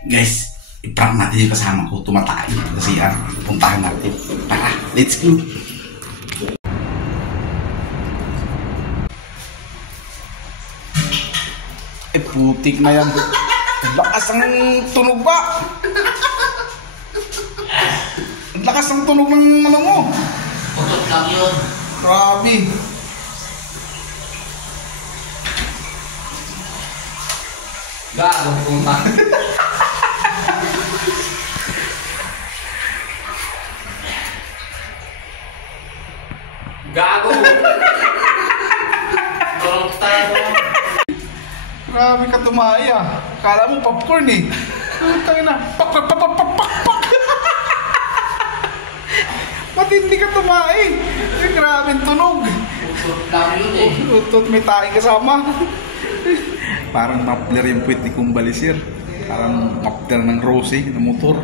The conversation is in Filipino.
Guys, i-prank natin yung kasama ko. Tumatay sa CR. Puntahan natin. Tara, let's go. Putik na yan. Lakas ang tunog ba? Lakas ang tunog ng ano mo. Putot lang yun. Grabe. Gago punta. Gago. Tulog tayo. Grabe ka tumaya. Kala mo popcorn eh. Tangin na. Pak, pak, pak, pak, pak, pak, pak. Matindi ka tumay. Grabe ang tunog. Putot lang yun eh. Utot, may taing kasama. Parang mapler yung puwet ni Kumbalisir. Parang mapler ng Rosie na motor.